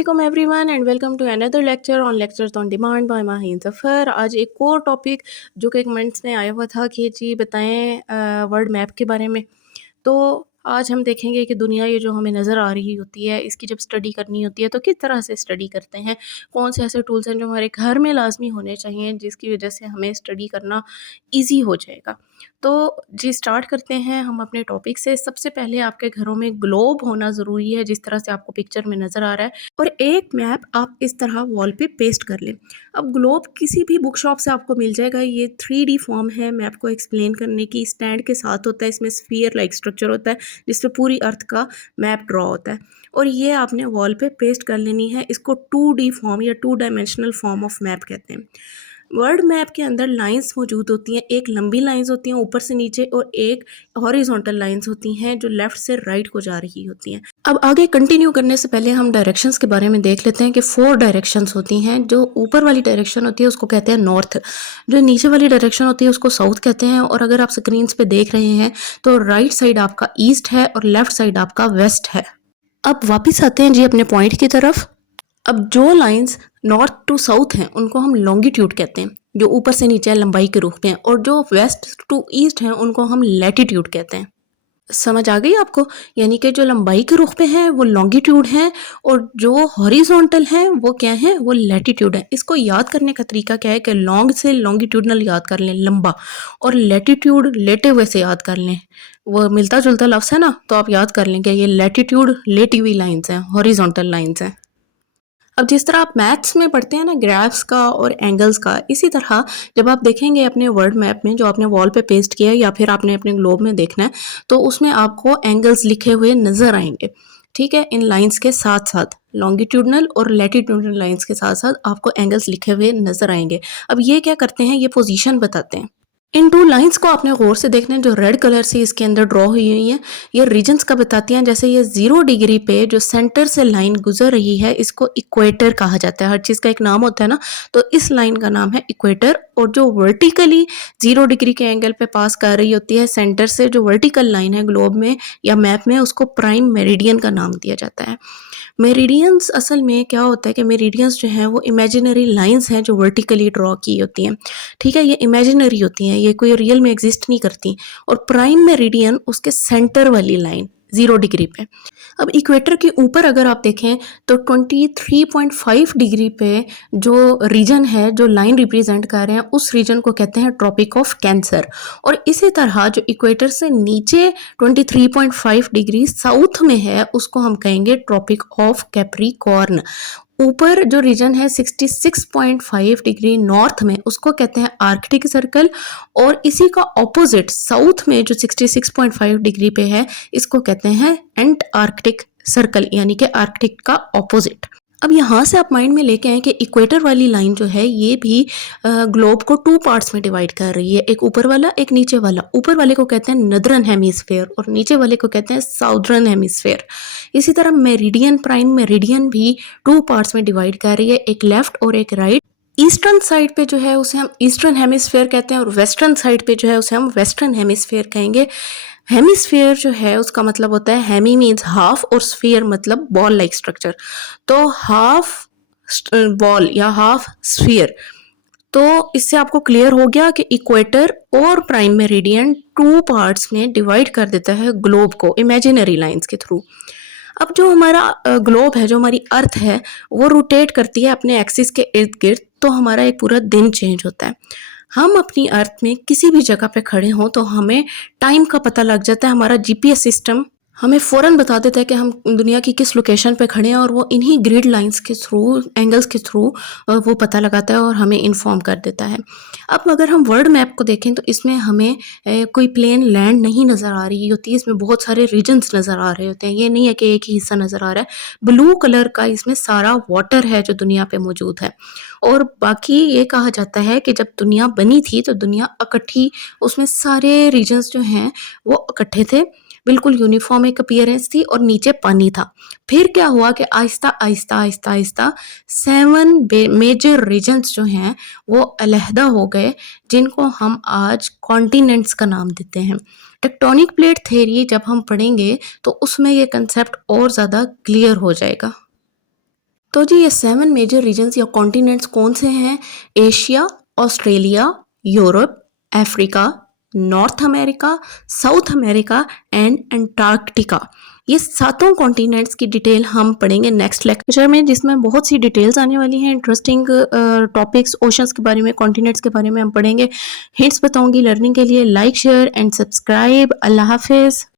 Assalamualaikum everyone and welcome to another lecture on lectures on demand by Maheen Zafar. आज एक और topic जो कि कमेंट्स में आया हुआ था कि जी बताएं वर्ल्ड मैप के बारे में। तो आज हम देखेंगे कि दुनिया ये जो हमें नज़र आ रही होती है, इसकी जब स्टडी करनी होती है तो किस तरह से स्टडी करते हैं, कौन से ऐसे टूल्स हैं जो हमारे घर में लाजमी होने चाहिए जिसकी वजह से हमें स्टडी करना ईजी हो जाएगा। तो जी स्टार्ट करते हैं हम अपने टॉपिक से। सबसे पहले आपके घरों में ग्लोब होना ज़रूरी है, जिस तरह से आपको पिक्चर में नज़र आ रहा है, और एक मैप आप इस तरह वॉल पे पेस्ट कर लें। अब ग्लोब किसी भी बुक शॉप से आपको मिल जाएगा। ये 3D फॉर्म है मैप को एक्सप्लेन करने की, स्टैंड के साथ होता है, इसमें स्फीयर लाइक स्ट्रक्चर होता है जिसपे पूरी अर्थ का मैप ड्रॉ होता है, और ये आपने वॉल पे पेस्ट कर लेनी है। इसको 2D फॉर्म या 2 डायमेंशनल फॉर्म ऑफ मैप कहते हैं। वर्ल्ड मैप के अंदर लाइंस मौजूद होती हैं, एक लंबी लाइंस होती हैं ऊपर से नीचे, और एक हॉरिजॉन्टल लाइंस होती हैं जो लेफ़्ट से राइट को जा रही होती हैं। अब आगे कंटिन्यू करने से पहले हम डायरेक्शंस के बारे में देख लेते हैं कि 4 डायरेक्शंस होती हैं। जो ऊपर वाली डायरेक्शन होती है उसको कहते हैं नॉर्थ, जो नीचे वाली डायरेक्शन होती है उसको साउथ कहते हैं, और अगर आप स्क्रीन्स पे देख रहे हैं तो राइट साइड आपका ईस्ट है और लेफ़्ट साइड आपका वेस्ट है। अब वापस आते हैं जी अपने पॉइंट की तरफ। अब जो लाइंस नॉर्थ टू साउथ हैं उनको हम लॉन्गिट्यूड कहते हैं, जो ऊपर से नीचे लंबाई के रूप में, और जो वेस्ट टू ईस्ट हैं उनको हम लैटिट्यूड कहते हैं। समझ आ गई आपको? यानी कि जो लंबाई के रुख पे हैं वो लॉन्गिट्यूड हैं, और जो हॉरिजॉन्टल हैं वो क्या हैं, वो लैटिट्यूड है। इसको याद करने का तरीका क्या है कि लॉन्ग से लॉन्गिट्यूडनल याद कर लें, लंबा, और लैटिट्यूड लेटे हुए से याद कर लें। वो मिलता जुलता लफ्ज़ है ना, तो आप याद कर लें कि ये लैटिट्यूड लेटी हुई लाइन्स हैं, हॉरिजॉन्टल लाइन्स हैं। अब जिस तरह आप मैथ्स में पढ़ते हैं ना ग्राफ्स का और एंगल्स का, इसी तरह जब आप देखेंगे अपने वर्ल्ड मैप में जो आपने वॉल पे पेस्ट किया है या फिर आपने अपने ग्लोब में देखना है, तो उसमें आपको एंगल्स लिखे हुए नज़र आएंगे। ठीक है, इन लाइंस के साथ साथ लॉन्गिट्यूडनल और लैटिट्यूडनल लाइंस के साथ साथ आपको एंगल्स लिखे हुए नज़र आएंगे। अब ये क्या करते हैं, ये पोजीशन बताते हैं। इन 2 लाइंस को आपने गौर से देखना है जो रेड कलर से इसके अंदर ड्रॉ हुई हैं। ये रीजन्स का बताती हैं। जैसे ये 0 डिग्री पे जो सेंटर से लाइन गुजर रही है इसको इक्वेटर कहा जाता है। हर चीज़ का एक नाम होता है ना, तो इस लाइन का नाम है इक्वेटर। और जो वर्टिकली 0 डिग्री के एंगल पे पास कर रही होती है सेंटर से, जो वर्टिकल लाइन है ग्लोब में या मैप में, उसको प्राइम मेरिडियन का नाम दिया जाता है। मेरिडियंस असल में क्या होता है कि मेरिडियंस जो हैं वो इमेजिनरी लाइंस हैं जो वर्टिकली ड्रॉ की होती हैं। ठीक है, ये इमेजिनरी होती हैं, ये कोई रियल में एग्जिस्ट नहीं करती। और प्राइम मेरिडियन उसके सेंटर वाली लाइन 0 डिग्री पे। अब इक्वेटर के ऊपर अगर आप देखें तो 23.5 डिग्री पे जो रीजन है, जो लाइन रिप्रेजेंट कर रहे हैं, उस रीजन को कहते हैं ट्रॉपिक ऑफ कैंसर। और इसी तरह जो इक्वेटर से नीचे 23.5 डिग्री साउथ में है उसको हम कहेंगे ट्रॉपिक ऑफ कैप्रिकॉर्न। ऊपर जो रीजन है 66.5 डिग्री नॉर्थ में उसको कहते हैं आर्कटिक सर्कल, और इसी का ऑपोजिट साउथ में जो 66.5 डिग्री पे है इसको कहते हैं एंटार्कटिक सर्कल, यानी कि आर्कटिक का ऑपोजिट। अब यहाँ से आप माइंड में लेके आए कि इक्वेटर वाली लाइन जो है ये भी ग्लोब को 2 पार्ट्स में डिवाइड कर रही है, एक ऊपर वाला एक नीचे वाला। ऊपर वाले को कहते हैं नदर्न हेमिस्फेयर और नीचे वाले को कहते हैं साउदर्न हेमिस्फेयर। इसी तरह मेरिडियन, प्राइम मेरिडियन भी 2 पार्ट्स में डिवाइड कर रही है, एक लेफ्ट और एक राइट। ईस्टर्न साइड पे जो है उसे हम ईस्टर्न हेमिस्फेयर कहते हैं, और वेस्टर्न साइड पे जो है उसे हम वेस्टर्न हेमिस्फेयर कहेंगे। हेमिस्फेयर जो है उसका मतलब होता है, हेमी मीन्स हाफ और स्फीयर मतलब बॉल लाइक स्ट्रक्चर। तो हाफ बॉल या हाफ स्फीयर। तो इससे आपको क्लियर हो गया कि इक्वेटर और प्राइम मेरिडियन 2 पार्ट्स में डिवाइड कर देता है ग्लोब को इमेजिनरी लाइंस के थ्रू। अब जो हमारा ग्लोब है, जो हमारी अर्थ है, वो रोटेट करती है अपने एक्सिस के इर्द गिर्द, तो हमारा एक पूरा दिन चेंज होता है। हम अपनी अर्थ में किसी भी जगह पे खड़े हों तो हमें टाइम का पता लग जाता है। हमारा जीपीएस सिस्टम हमें फ़ौरन बता देता है कि हम दुनिया की किस लोकेशन पे खड़े हैं, और वो इन्हीं ग्रिड लाइंस के थ्रू, एंगल्स के थ्रू वो पता लगाता है और हमें इन्फॉर्म कर देता है। अब अगर हम वर्ल्ड मैप को देखें तो इसमें हमें कोई प्लेन लैंड नहीं नज़र आ रही होती है, इसमें बहुत सारे रीजन्स नज़र आ रहे होते हैं। ये नहीं है कि एक ही हिस्सा नज़र आ रहा है। ब्लू कलर का इसमें सारा वाटर है जो दुनिया पे मौजूद है। और बाकी ये कहा जाता है कि जब दुनिया बनी थी तो दुनिया इकट्ठी, उसमें सारे रीजन्स जो हैं वो इकट्ठे थे, बिल्कुल यूनिफॉर्म एक अपीयरेंस थी, और नीचे पानी था। फिर क्या हुआ कि आहिस्ता आहिस्ता आहिस्ता आहिस्ता 7 मेजर रीजन्स जो हैं वो अलहदा हो गए, जिनको हम आज कॉन्टिनेंट्स का नाम देते हैं। टेक्टोनिक प्लेट थ्योरी जब हम पढ़ेंगे तो उसमें ये कंसेप्ट और ज़्यादा क्लियर हो जाएगा। तो जी ये 7 मेजर रीजन्स या कॉन्टिनेंट्स कौन से हैं? Asia, Australia, Europe, Africa, north America, south America and Antarctica. ये सातों कॉन्टिनेंट्स की डिटेल हम पढ़ेंगे नेक्स्ट लेक्चर में, जिसमें बहुत सी डिटेल्स आने वाली हैं, इंटरेस्टिंग टॉपिक्स, ओशंस के बारे में, कॉन्टिनेंट्स के बारे में हम पढ़ेंगे। हिंट्स बताऊंगी लर्निंग के लिए। Like, share and subscribe. अल्लाह हाफिज़।